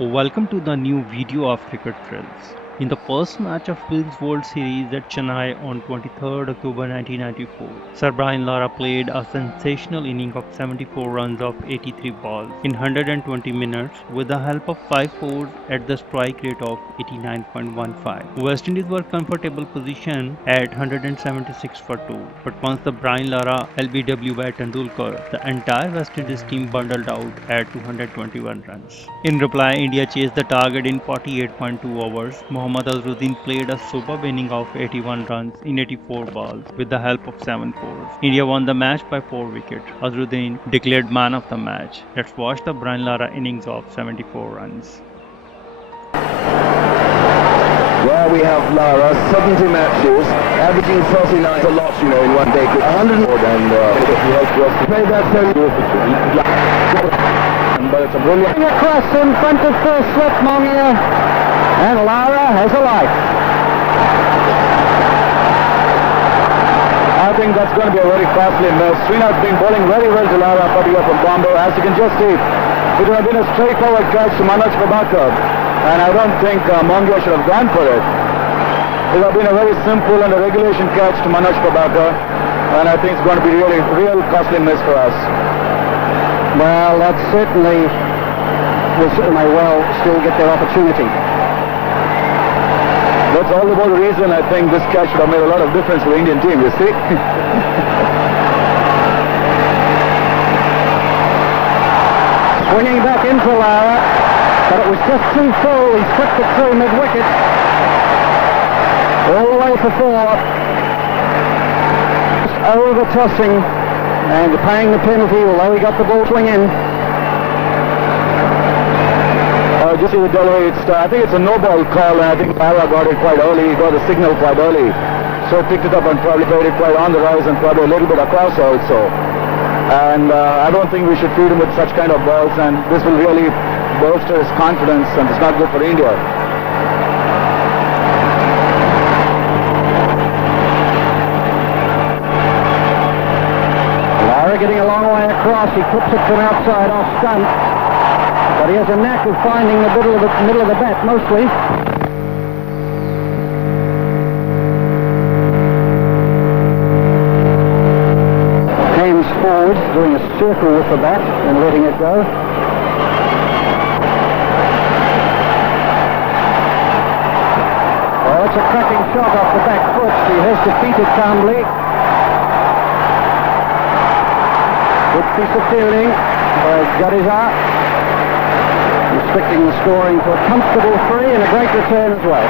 Welcome to the new video of Cricket Thrills. In the first match of Willis World Series at Chennai on 23rd October 1994, Sir Brian Lara played a sensational inning of 74 runs of 83 balls in 120 minutes with the help of 5 fours at the strike rate of 89.15. West Indies were comfortable position at 176 for 2, but once the Brian Lara LBW by Tendulkar, the entire West Indies team bundled out at 221 runs. In reply, India chased the target in 48.2 overs. Mohammad Azharuddin played a superb inning of 81 runs in 84 balls with the help of 7 fours. India won the match by 4 wickets. Azharuddin declared man of the match. Let's watch the Brian Lara innings of 74 runs. Well, we have Lara, 70 matches, averaging 39 a lot, in one day. 100 more than he has just played that but it's a brilliant across in front of first slip, Mongia, and Lara has a light. I think that's going to be a very costly miss. Srinath been bowling very well to Lara, particularly from Kumble. As you can just see, it would have been a straightforward catch to Major Prabhakar, and I don't think Mongia should have gone for it. It would have been a very simple and a regulation catch to Major Prabhakar, and I think it's going to be really real costly miss for us. Well, that certainly may well still get their opportunity. That's all the more reason I think this catch should have made a lot of difference for the Indian team, you see. Swinging back into Lara, but it was just too full. He slipped it through mid-wicket. All the way for 4. Just over tossing and paying the penalty, although he got the ball swing in. Just see the delivery, I think it's a no-ball call, and I think Lara got it quite early. He got the signal quite early. So picked it up and probably played it quite on the rise and probably a little bit across also. And I don't think we should feed him with such kind of balls, and this will really bolster his confidence, and it's not good for India. Lara getting a long way across. He clips it from outside off stump. But he has a knack of finding the middle of the bat, mostly. Hands forward, doing a circle with the bat and letting it go. Oh, it's a cracking shot off the back foot. He has defeated Kumble. Good piece of fielding by Azhar. Restricting the scoring to a comfortable 3 and a great return as well.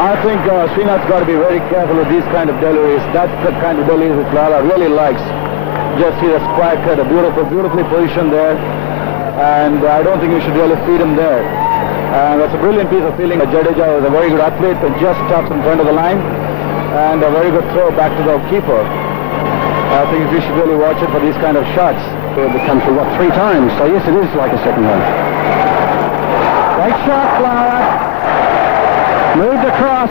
I think Srinath's got to be very careful with these kind of deliveries. That's the kind of deliveries which Lara really likes. Just see the spike at a beautifully positioned there, and I don't think you should really feed him there. And that's a brilliant piece of fielding. Jadeja was a very good athlete and just stops in front of the line, and a very good throw back to the keeper. I think we should really watch it for these kind of shots. They've come through, 3 times? So yes, it is like a second one. Great shot, Lara. Moved across.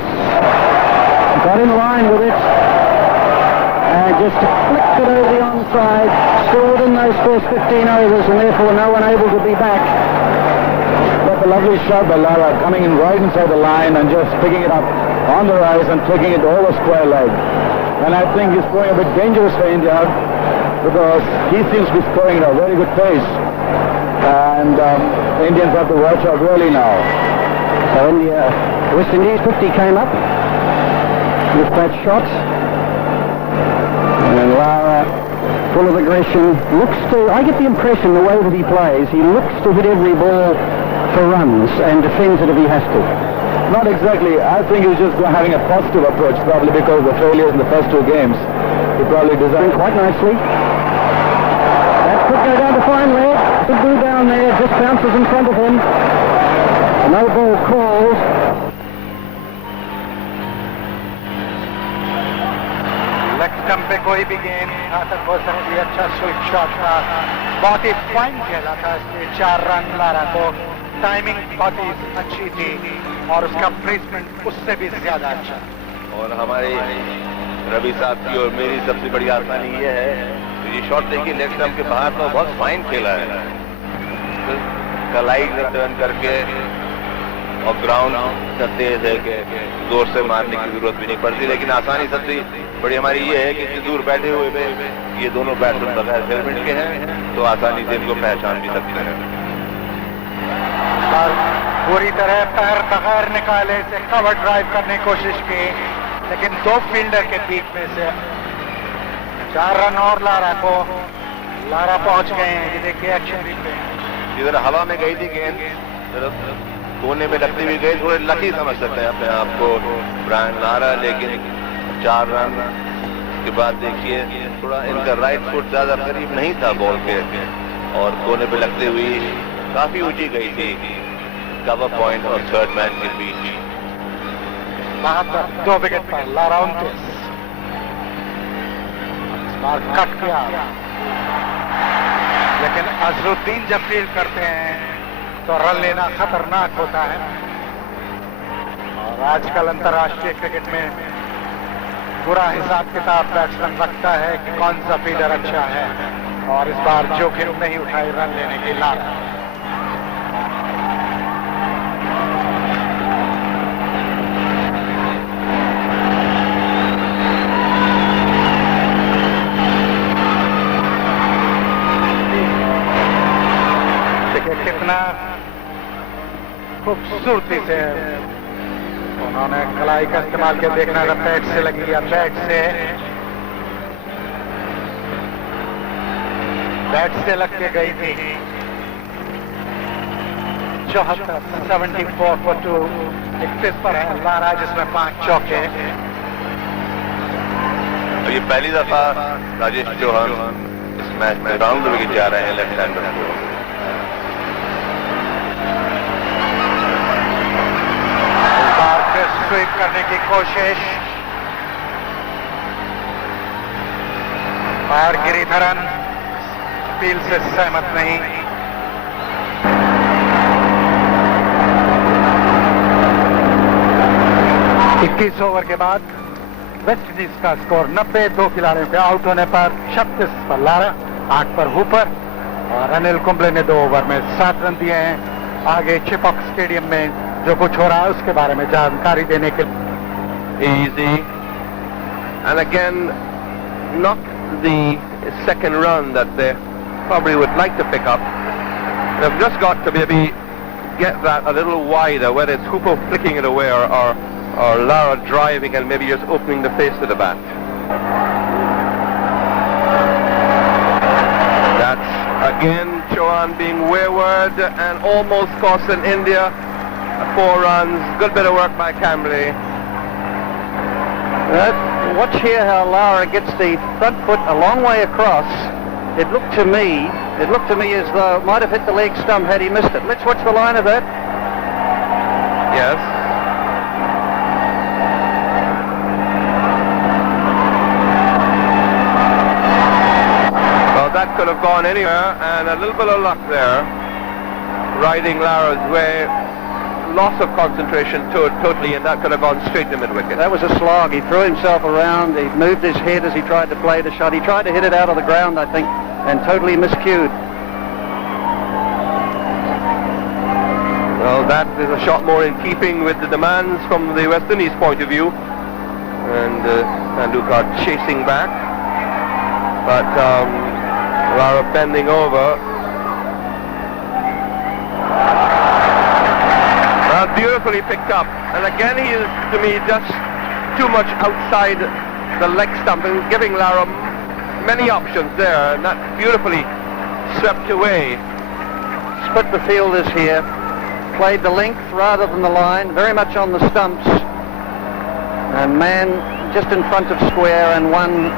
Got in line with it. And just flicked it over the onside. Still within those first 15 overs, and therefore no one able to be back. That's a lovely shot by Lara, coming in right inside the line and just picking it up on the rise and taking it over square leg. And I think he's throwing a bit dangerous for India, because he seems to be scoring at a very good pace, and the Indians have to watch out really now. So India, West Indies 50 came up with that shot, and Lara, full of aggression, I get the impression the way that he plays, he looks to hit every ball for runs and defends it if he has to. Not exactly. I think he's just having a positive approach, probably because of the failures in the first 2 games. He probably designed quite nicely. Could go down to fine leg. Could do down there. Just bounces in front of him. No ball called. Leg stump पे कोई भी गेंद आकर बहुत सारे अच्छा switch shot था, बहुत ही फाइन खेला था इसलिए 4 रन लारा को. टाइमिंग बहुत ही अच्छी थी और उसका प्लेसमेंट उससे भी ज्यादा अच्छा. और हमारे रवि साहब की और मेरी सबसे बड़ी आसानी ये है, ये शॉट देखिए लेग स्टंप के बाहर तो बहुत फाइन खेला है. कलाई से टर्न करके और ग्राउंड इतना तेज है कि जोर से मारने की जरूरत भी नहीं पड़ती, लेकिन आसानी सबसे बड़ी हमारी ये है कि इतनी दूर बैठे हुए पे ये दोनों बैट्समैन बगैर हेलमेट के हैं तो आसानी से इनको पहचान भी सकते हैं। और पूरी तरह पैर बगैर निकाले से कवर ड्राइव करने की कोशिश की, लेकिन दो फील्डर के बीच में से 4 रन और लारा पहुंच गए हैं। ये देखिए एक्शन रिप्ले, जिधर हवा में गई थी गेंद कोने में लगती हुई गई, थोड़े लकी समझ सकते हैं अपने आप को ब्रायन लारा, लेकिन 4 रन के बाद देखिए थोड़ा इनका राइट फुट ज्यादा करीब नहीं था बॉल के और कोने पे लगती हुई काफी ऊंची गई थी कवर पॉइंट और थर्ड मैन के बीच। 2 विकेट पर लारा 29 कट किया, लेकिन अजरुद्दीन जब फील्ड करते हैं तो रन लेना खतरनाक होता है। और आजकल अंतर्राष्ट्रीय क्रिकेट में पूरा हिसाब किताब बैट्समैन रखता है कि कौन सा फील्डर अच्छा है, और इस बार जोखिम नहीं उठाई रन लेने की लारा। कितना खूबसूरती से उन्होंने कलाई का इस्तेमाल किया, देखना था पैड से लगी या बैट से लग के गई थी। 74 for 2 31 पर है लारा, जिसमें 5 चौके। ये पहली दफा राजेश चौहान इस मैच में राउंड विकेट जा रहे हैं लेफ्ट हैंडर को। स्वीप करने की कोशिश और गिरिधरन अपील से सहमत नहीं। इक्कीस ओवर के बाद वेस्ट इंडीज का स्कोर 90, 2 खिलाड़ियों के आउट होने पर 36 पर लारा, 8 पर हुपर और अनिल कुंबले ने 2 ओवर में 7 रन दिए हैं। आगे चिपॉक स्टेडियम में जो कुछ हो रहा है उसके बारे में जानकारी देने के लिए easy and again not the second run that they probably would like to pick up. They've just got to maybe get that a little wider, whether it's Hooper flicking it away or Lara driving and maybe just opening the face of the bat. That's again Chauhan being wayward and almost costing India 4 runs. Good bit of work by Camberley. Watch here how Lara gets the front foot a long way across. It looked to me as though it might have hit the leg stump had he missed it. Let's watch the line of that. Yes. Well, that could have gone anywhere, and a little bit of luck there, riding Lara's way. Loss of concentration totally, and that could have gone straight to mid-wicket. That was a slog. He threw himself around. He moved his head as he tried to play the shot. He tried to hit it out of the ground, I think, and totally miscued. Well, that is a shot more in keeping with the demands from the West Indies point of view. And Tendulkar chasing back. But Lara bending over. Beautifully picked up, and again he is to me just too much outside the leg stump and giving Lara many options there, and that beautifully swept away. Split the fielders here, played the length rather than the line, very much on the stumps, and man just in front of square and one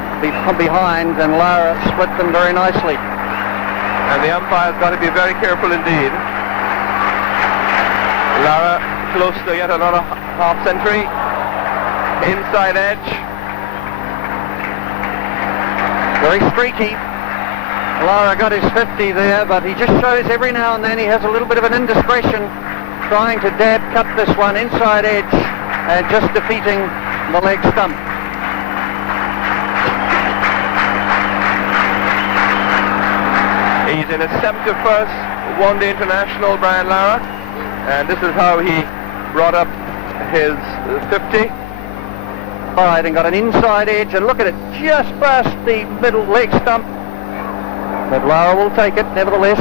behind, and Lara split them very nicely. And the umpire's got to be very careful indeed. Lara close to yet another half century, inside edge. Very streaky. Lara got his 50 there, but he just shows every now and then he has a little bit of an indiscretion, trying to cut this one inside edge and just defeating the leg stump. He's in his 71st one-day international, Brian Lara, and this is how he brought up his 50. All right, and got an inside edge, and look at it, just past the middle leg stump. But Lara will take it, nevertheless.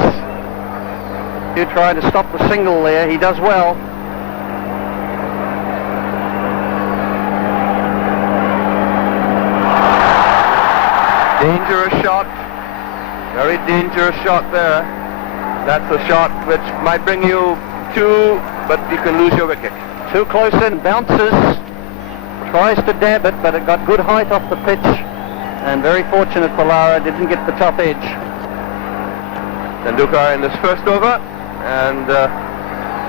You try to stop the single there, he does well. Dangerous shot, very dangerous shot there. That's a shot which might bring you two, but you can lose your wicket. Too close in, bounces, tries to dab it, but it got good height off the pitch, and very fortunate for Lara, didn't get the top edge. Tendulkar in this first over, and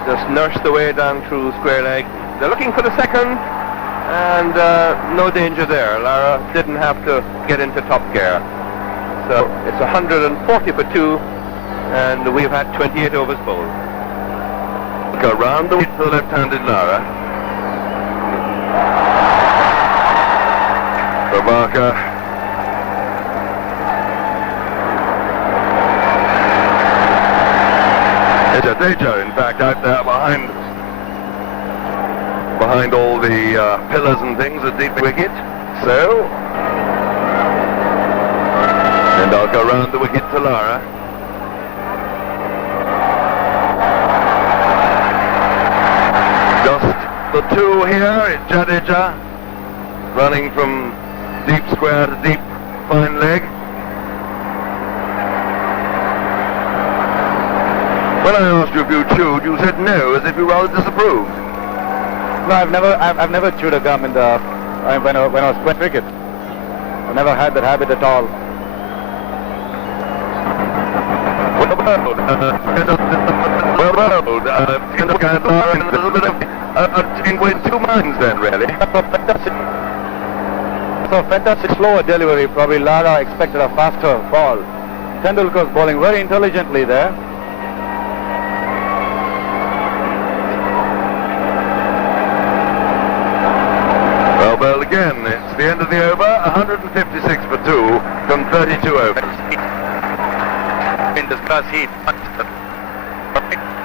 just nursed the way down through square leg. They're looking for the second, and no danger there. Lara didn't have to get into top gear. So it's 140 for 2, and we've had 28 overs bowled. Go round the wicket to the left-handed Lara. Prabhakar. Jadeja, in fact, out there behind all the pillars and things at deep wicket. So, and I'll go round the wicket to Lara. Just the two here, Jadeja, running from deep square to deep fine leg. When I asked you if you chewed, you said no, as if you rather disapproved. No, I've never chewed a gum in the when I was playing cricket. I never had that habit at all. Well, a little bit of in 2 minds then, really. So fantastic slower delivery. Probably Lara expected a faster ball. Tendulkar's bowling very intelligently there. Well, again, it's the end of the over, 156 for 2 from 32 overs. In discuss heat.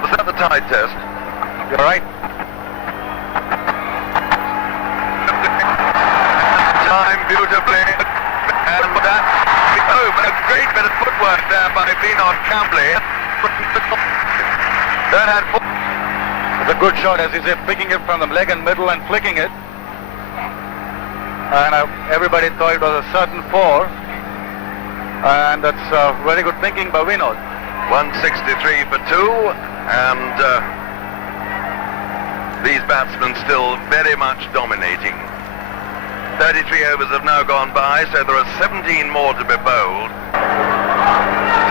Was that the tide test? You're right. Time beautifully, and that, a great bit of footwork there by Kumble. That had It's a good shot, as you said, picking it from the leg and middle and flicking it. And everybody thought it was a certain 4. And that's very good thinking by Vinod. 163 for 2, and these batsmen still very much dominating. 33 overs have now gone by, so there are 17 more to be bowled.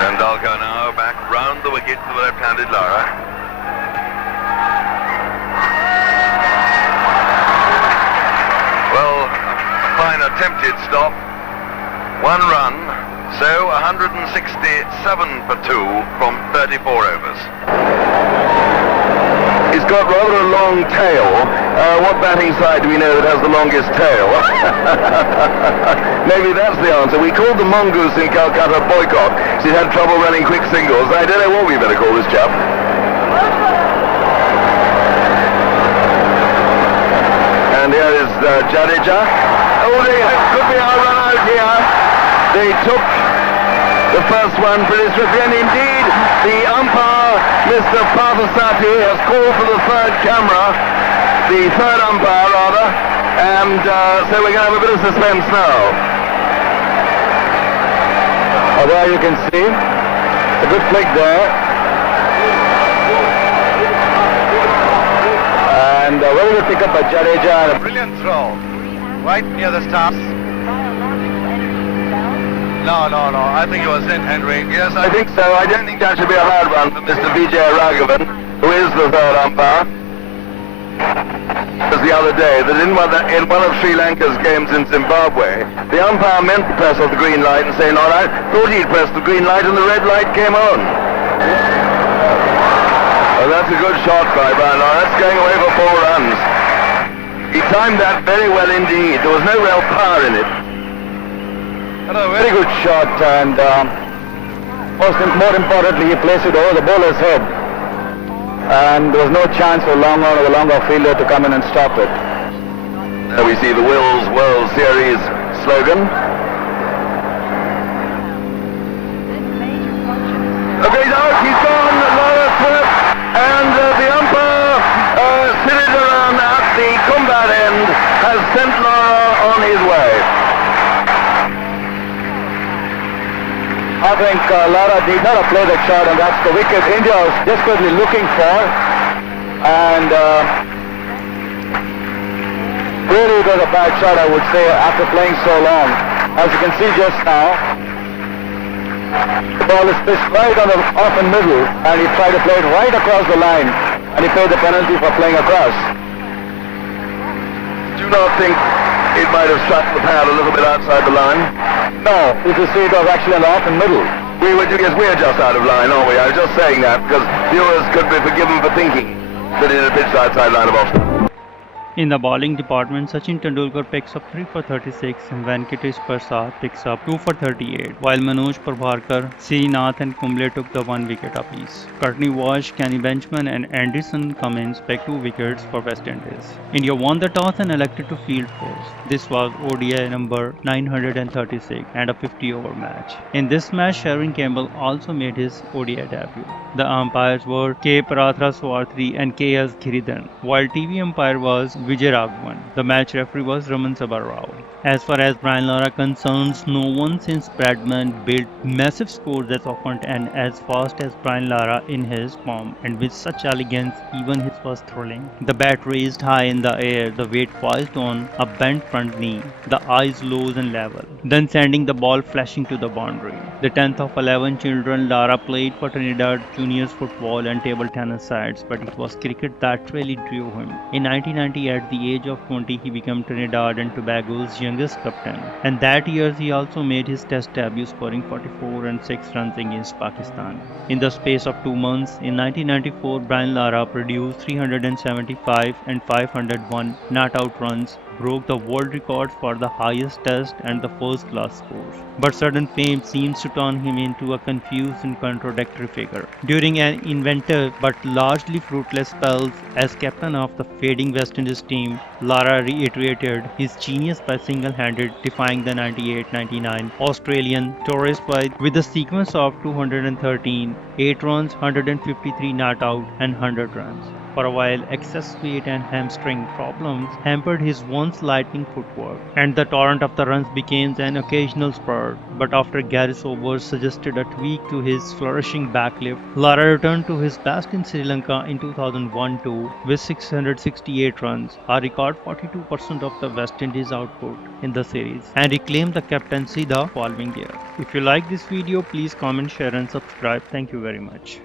Tendulkar now back round the wicket to the left-handed Lara. Well, a fine attempted stop. 1 run, so 167 for 2 from 34 overs. He's got rather a long tail. What batting side do we know that has the longest tail? Maybe that's the answer. We called the mongoose in Calcutta boycott. She's had trouble running quick singles. I don't know what we better call this chap. And here is Jadeja. Oh, they could be our run out here. They took the first one pretty swiftly, and indeed the umpire, Mr. Parthasati, has called for the third camera, the third umpire rather, and so we're going to have a bit of suspense now. Oh, there you can see a good flick there, and a very good pick up by Jadeja. Brilliant throw, right near the stumps. No, I think it was in, Henry. Yes, I think so. I don't think that should be a hard one for Mr. Vijay Raghavan, who is the third umpire. As the other day, that in one of Sri Lanka's games in Zimbabwe, the umpire meant to press on the green light and say, "No, I thought he'd press the green light and the red light came on." Well, that's a good shot by Brian Lara. That's going away for 4 runs. He timed that very well indeed. There was no real power in it. A very good shot, and more importantly, he placed it over the bowler's head. And there was no chance for long on or the long off fielder to come in and stop it. There we see the Wills World Series slogan. Okay, he's out, he's gone, Lara swept, and the umpire sitting around at the combat end has sent Lara on his way. I think Lara did not have played that shot, and that's the wicket India was desperately looking for. And really it was a bad shot, I would say, after playing so long. As you can see just now, the ball is pitched right on the off and middle, and he tried to play it right across the line, and he paid the penalty for playing across. Do you not think it might have struck the pad a little bit outside the line? No, if you see it was actually on the off and middle. We're just out of line, aren't we? I was just saying that because viewers could be forgiven for thinking that it had pitched outside line of off. In the bowling department, Sachin Tendulkar picks up 3 for 36 and Venkatesh Prasad picks up 2 for 38, while Major Prabhakar, Srinath and Kumble took the 1 wicket apiece. Courtney Walsh, Kenny Benjamin and Anderson Cummins picked 2 wickets for West Indies. India won the toss and elected to field first. This was ODI number 936 and a 50-over match. In this match, Sharon Campbell also made his ODI debut. The umpires were K. Parathra and K. S. Giridhan, while TV umpire was Vijay Raghavan. The match referee was Raman Sabarrao. As far as Brianlara concerns, no one since Bradman built massive scores as often and as fast as Brianlara in his form, and with such elegance even his was thrilling. The bat raised high in the air, the weight poised on a bent front knee, the eyes low and level, then sending the ball flashing to the boundary. The 10th of 11 children, Lara played for Trinidad juniors football and table tennis sides, but it was cricket that really drew him. In 1990, at the age of 20, he became Trinidad and Tobago's youngest captain, and that year he also made his test debut, scoring 44 and 6 runs against Pakistan. In the space of 2 months, in 1994, Brianlara produced 375 and 501 not-out runs, broke the world record for the highest test and the first-class scores. But sudden fame seems to turn him into a confused and contradictory figure. During an inventive but largely fruitless spell as captain of the fading West Indies team, Lara reiterated his genius by single-handed defying the 98-99 Australian tourist side with a sequence of 213, 8 runs, 153 not out and 100 runs. For a while, excess weight and hamstring problems hampered his once lightning footwork, and the torrent of the runs became an occasional spurt. But after Gary Sobers suggested a tweak to his flourishing backlift, Lara returned to his best in Sri Lanka in 2001-2 with 668 runs, a record 42% of the West Indies output in the series, and reclaimed the captaincy the following year. If you like this video, please comment, share and subscribe. Thank you very much.